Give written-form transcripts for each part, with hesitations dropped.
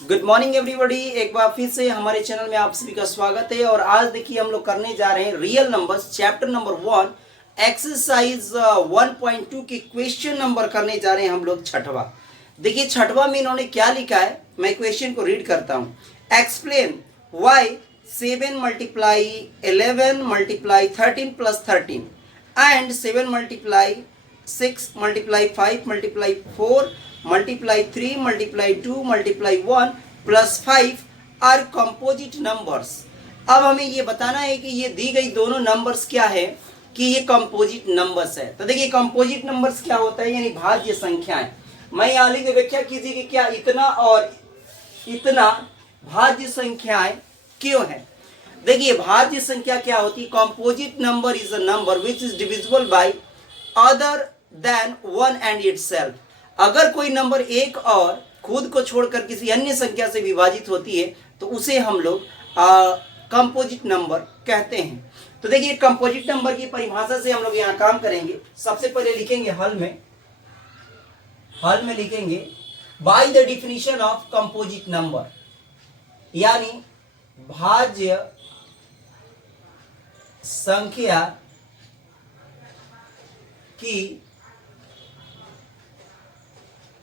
Good morning everybody. एक बार फिर से हमारे चैनल में आप सभी का स्वागत है। और आज देखिए हम लोग करने जा रहे हैं real numbers chapter number 1 exercise 1.2 की क्वेश्चन नंबर करने जा रहे हैं हम लोग छठवा। देखिए छठवा में इन्होंने क्या लिखा है, मैं क्वेश्चन को रीड करता हूँ। Explain why 7 multiply 11 multiply 13 plus 13 and 7 multiply 6 multiply 5 multiply 4 multiply 3 multiply 2 multiply 1 plus 5 are composite numbers. अब हमें ये बताना है कि ये दी गई दोनों नंबर्स क्या है कि ये कंपोजिट नंबर्स है। तो देखिए कंपोजिट नंबर्स क्या होता है, यानी भाज्य संख्याएं। मैं यहाँ लिख व्याख्या कीजिए कि क्या इतना और इतना भाज्य संख्याएं क्यों है। देखिए भाज्य संख्या क्या होती है, composite number is a number which is divisible by other than one and itself. अगर कोई नंबर एक और खुद को छोड़कर किसी अन्य संख्या से विभाजित होती है तो उसे हम लोग कंपोजिट नंबर कहते हैं। तो देखिए कंपोजिट नंबर की परिभाषा से हम लोग यहाँ काम करेंगे। सबसे पहले लिखेंगे हल में लिखेंगे by the definition of composite number, यानी भाज्य संख्या की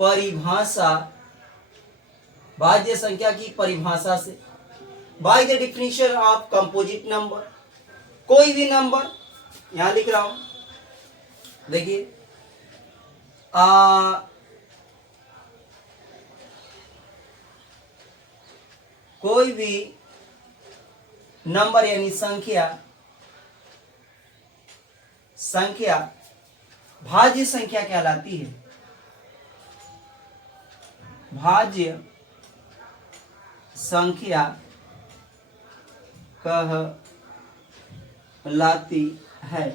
परिभाषा, भाज्य संख्या की परिभाषा से। By the definition of composite number, कोई भी नंबर, यहां लिख रहा हूं, देखिए कोई भी नंबर यानी संख्या भाज्य संख्या कहलाती है, भाज्य संख्या कहलाती है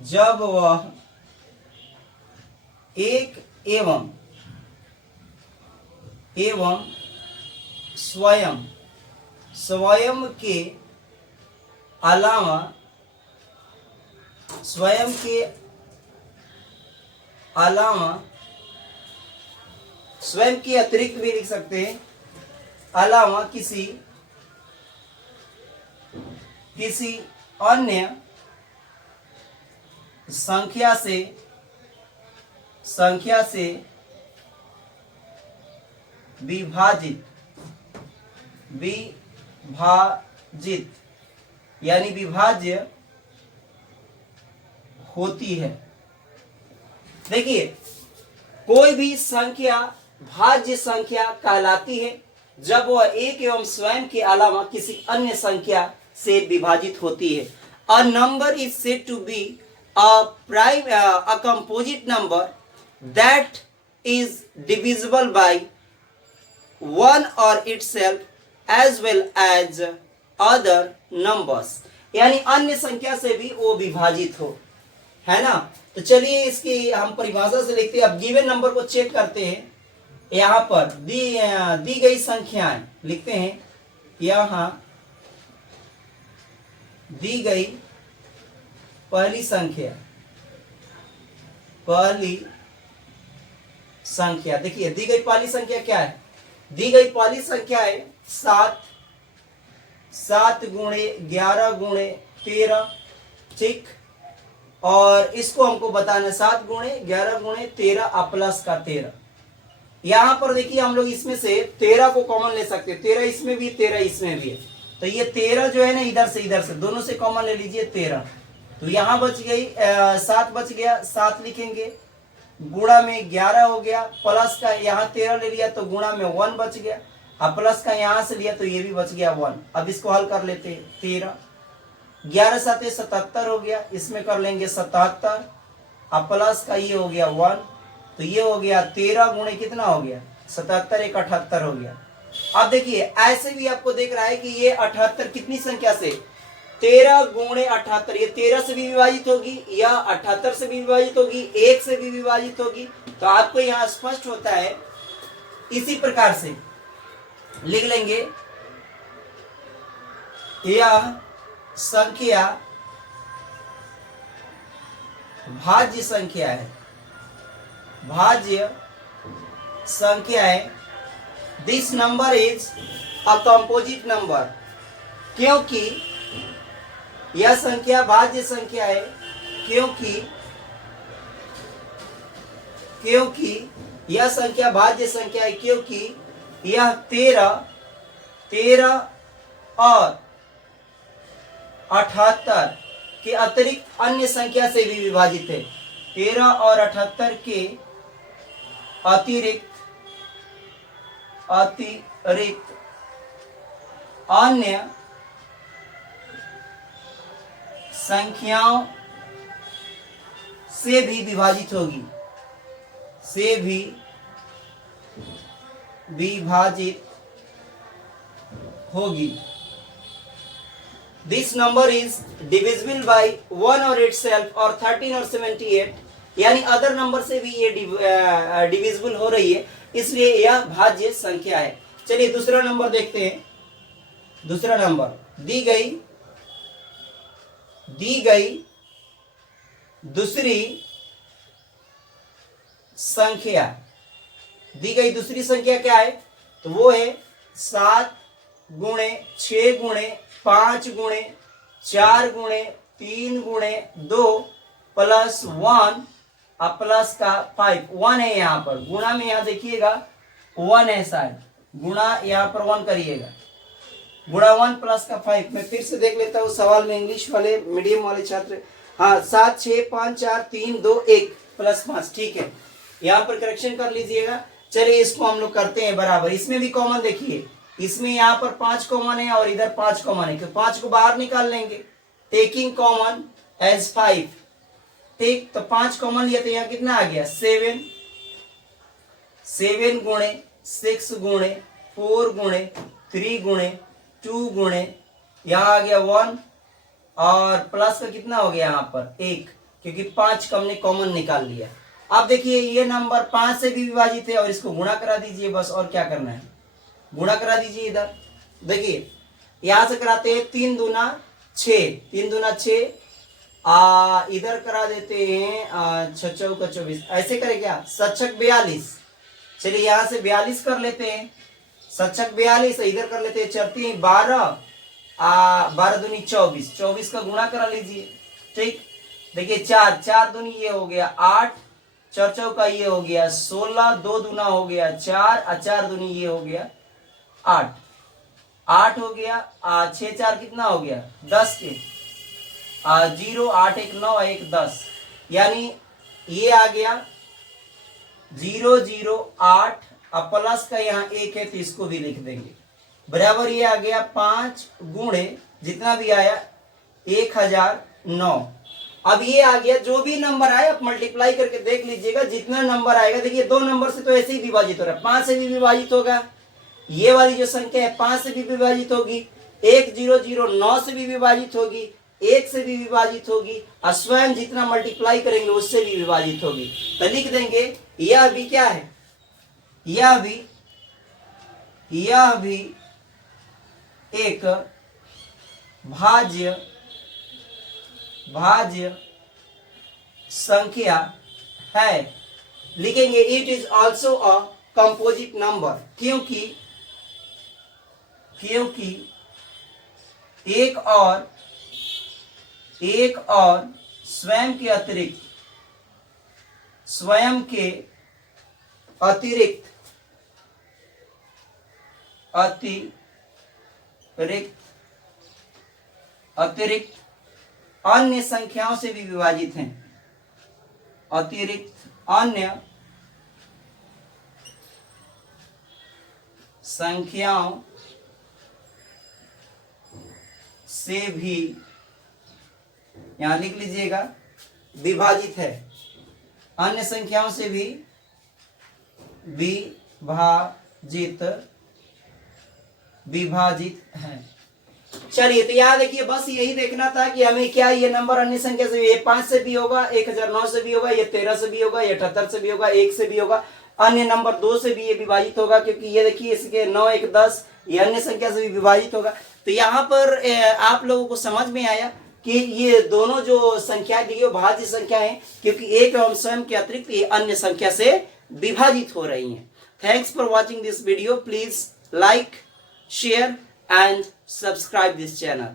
जब वह एक एवं स्वयं के अलावा स्वयं के अतिरिक्त भी लिख सकते हैं, अलावा किसी अन्य संख्या से विभाजित यानी विभाज्य होती है। देखिए कोई भी संख्या भाज्य संख्या कहलाती है जब वह एक एवं स्वयं के अलावा किसी अन्य संख्या से विभाजित होती है। A number is said to be a composite number that is divisible by one or itself as well as other numbers, यानी अन्य संख्या से भी वो विभाजित हो, है ना। तो चलिए इसकी हम परिभाषा से लिखते हैं। अब गिवन नंबर को चेक करते हैं। यहाँ पर दी गई संख्याएं लिखते हैं। यहाँ दी गई पहली संख्या, देखिए दी गई पहली संख्या क्या है, दी गई पहली संख्या है 7 गुणे 11 गुणे 13, ठीक। और इसको हमको बताना 7 गुणे 11 गुणे 13 प्लस का 13। यहां पर देखिए हम लोग इसमें से 13 को कॉमन ले सकते हैं, 13 इसमें भी 13 इसमें भी है। तो ये 13 जो है ना इधर से दोनों से कॉमन ले लीजिए 13। तो यहां बच गई 7 बच गया, 7 लिखेंगे, गुणा में 11 हो गया, प्लस का यहाँ 13 ले लिया तो गुणा में 1 बच गया, अब प्लस का यहां से लिया तो ये भी बच गया 1। अब इसको हल कर लेते हैं। 13 11 7 77 हो गया, इसमें कर लेंगे 77, अब प्लस का ये हो गया 1, तो ये हो गया 13 गुणे कितना हो गया 77, 1 78 हो गया। अब देखिए ऐसे भी आपको देख रहा है कि ये 78 कितनी संख्या से, 13 गुणे 78, ये 13 से भी विभाजित होगी या 78 से भी विभाजित होगी, 1 से भी विभाजित होगी। तो आपको यहाँ स्पष्ट होता है। इसी प्रकार से लिख लेंगे यह संख्या भाज्य संख्या है, भाज्य संख्या है। This number is a composite number, क्योंकि यह संख्या भाज्य संख्या है, क्योंकि यह संख्या भाज्य संख्या है, क्योंकि यह 13 और 78 के अतिरिक्त अन्य संख्या से भी विभाजित है। 13 और 78 के अतिरिक्त अन्य संख्याओं से भी विभाजित होगी, this number is divisible by 1 और itself और 13 और 78, यानी अदर नंबर से भी ये डिविजिबल हो रही है, इसलिए यह भाज्य संख्या है। चलिए दूसरा नंबर देखते हैं। दूसरा नंबर दी गई दूसरी संख्या क्या है? तो वो है 7 गुणे 6 गुणे 5 गुणे 4 गुणे 3 गुणे 2 प्लस 1 प्लस का 5। 1 है यहाँ पर, गुणा में यहाँ देखिएगा 1 है शायद, गुणा यहाँ पर 1 करिएगा, गुणा 1 प्लस का 5। मैं फिर से देख लेता हूँ सवाल में, इंग्लिश वाले मीडियम वाले छात्र। हाँ, 7 6 5 4 3 2 1 प्लस 5, ठीक है, यहाँ पर करेक्शन कर लीजिएगा। चलिए इसको हम लोग करते हैं बराबर। इसमें भी कॉमन देखिए, इसमें यहाँ पर 5 कॉमन है और इधर 5 कॉमन है, क्योंकि 5 को बाहर निकाल लेंगे, टेकिंग कॉमन एज 5, ठीक। तो 5 कॉमन लिया तो यहाँ कितना आ गया? 7 गुणे 6 गुणे 4 गुणे 3 गुणे 2 गुणे, यहाँ आ गया 1 और प्लस का कितना हो गया यहाँ पर 1, क्योंकि 5 का हमने कॉमन निकाल लिया। अब देखिए ये नंबर 5 से भी विभाजित है और इसको गुणा करा दीजिए बस, और क्या करना है, गुणा करा दीजिए। इधर देखिए यहां से कराते हैं 3 दूना 6, 3 दूना 6, इधर करा देते हैं 6 चौका 24, ऐसे करें क्या? 7 42। चलिए यहां से 42 कर लेते हैं, 7 42, इधर कर लेते हैं 4 12, 12 दूनी 24, 24 का गुणा करा लीजिए, ठीक। देखिए 4 दूनी ये हो गया 8, 4 चौका ये हो गया 16, 2 दूना हो गया 4 और 4 दूनी ये हो गया 8 हो गया, 6 4 कितना हो गया 10 के 0 8 1 9 1 10, यानी ये आ गया 0 0 8, अब प्लस का यहाँ 1 है तो इसको भी लिख देंगे, बराबर ये आ गया 5 गुणे जितना भी आया 1009। अब ये आ गया, जो भी नंबर आए आप मल्टीप्लाई करके देख लीजिएगा, जितना नंबर आएगा। देखिए 2 नंबर से तो ऐसे ही विभाजित हो रहा है, 5 से भी विभाजित होगा, ये वाली जो संख्या है 5 से भी विभाजित होगी, 1009 से भी विभाजित होगी, 1 से भी विभाजित होगी, और स्वयं जितना मल्टीप्लाई करेंगे उससे भी विभाजित होगी। तो लिख देंगे यह भी क्या है, यह भी एक भाज्य संख्या है। लिखेंगे it is also a composite number, क्योंकि एक और स्वयं के अतिरिक्त अन्य संख्याओं से भी विभाजित हैं, अतिरिक्त अन्य संख्याओं से भी, यहां लिख लीजिएगा, विभाजित है, अन्य संख्याओं से भी विभाजित है। चलिए तो यहाँ देखिए, बस यही देखना था कि हमें क्या ये नंबर अन्य संख्या से, ये 5 से भी होगा, 1009 से भी होगा, ये 13 से भी होगा, ये 78 से भी होगा, 1 से भी होगा, अन्य नंबर 2 से भी ये विभाजित होगा, क्योंकि ये देखिए इसके 9 1 10 ये अन्य संख्या से भी विभाजित होगा। तो यहाँ पर आप लोगों को समझ में आया कि ये दोनों जो संख्या दी है भाज्य संख्या है, क्योंकि एक एवं स्वयं के अतिरिक्त ये अन्य संख्या से विभाजित हो रही हैं। Thanks for watching this video. Please like, share and subscribe this channel.